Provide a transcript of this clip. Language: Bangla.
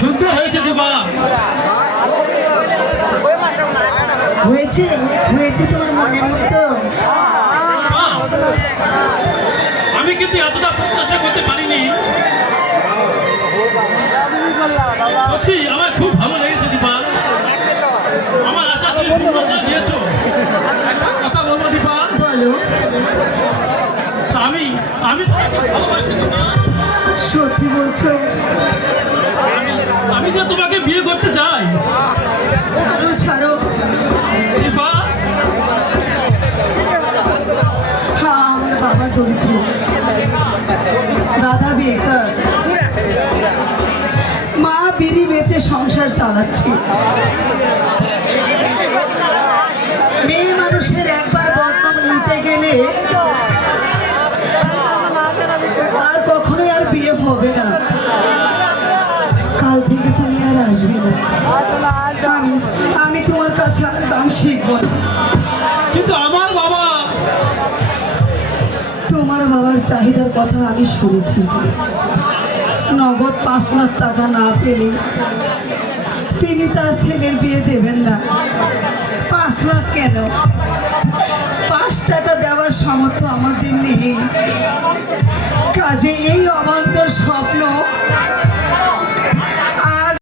সুন্দর হয়েছে দিবা। হয়েছে হয়েছে তোমার মনের মতো। আমি কিন্তু এতটা প্রত্যাশা করতে পারিনি। সত্যি আমার খুব ভালো লেগেছে দীপা। আমার আশা তুমি পূর্ণতা দিয়েছো। একটা কথা বলবো দীপা। বলো। আমি আমি তোমাকে ভালোবাসি দীপা। সত্যি বলছো? আমি যে তোমাকে বিয়ে করতে চাই। ছাড়ো ছাড়ো দীপা। হ্যাঁ, আমার বাবা দরিদ্র, দাদা বেকার, মা বিড়ি বেচে সংসার চালাচ্ছে। মেয়ে মানুষের একবার বদনাম নিতে গেলে আর কখনোই আর বিয়ে হবে না। কাল থেকে তুমি আর আসবে না। আমি তোমার কাছে আর গান শিখবো না। কিন্তু আমার বাবা। তোমার বাবার চাহিদার কথা আমি শুনেছি। নগদ 5 লাখ টাকা না পেলে তিনি তার ছেলের বিয়ে দেবেন না। 5 লাখ কেন, 5 টাকা দেওয়ার সামর্থ্য আমাদের নেই। কাজে এই অবান্তর স্বপ্ন